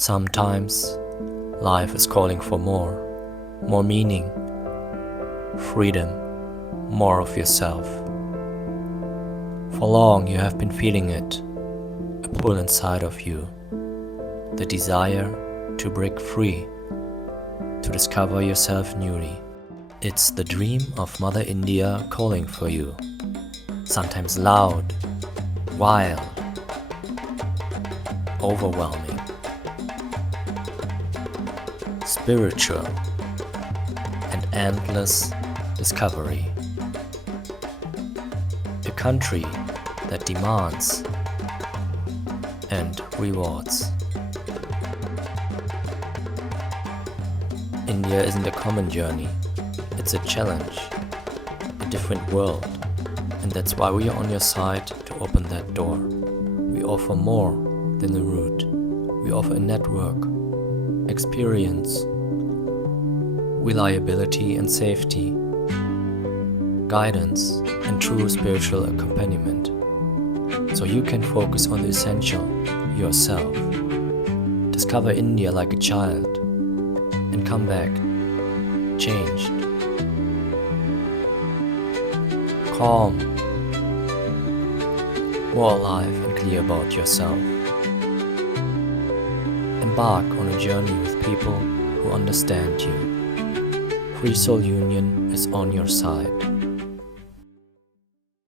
Sometimes life is calling for more meaning, freedom, more of yourself. For long you have been feeling it, a pull inside of you, the desire to break free, to discover yourself newly. It's the dream of Mother India calling for you, sometimes loud, wild, overwhelming, spiritual, and endless discovery. A country that demands and rewards. India isn't a common journey, it's a challenge, a different world, and that's why we are on your side to open that door. We offer more than a route. We offer a network, experience, reliability and safety, guidance and true spiritual accompaniment, so you can focus on the essential, yourself. Discover India like a child and come back changed, calm, more alive and clear about yourself. Embark on a journey with people who understand you. Free Soul Union is on your side.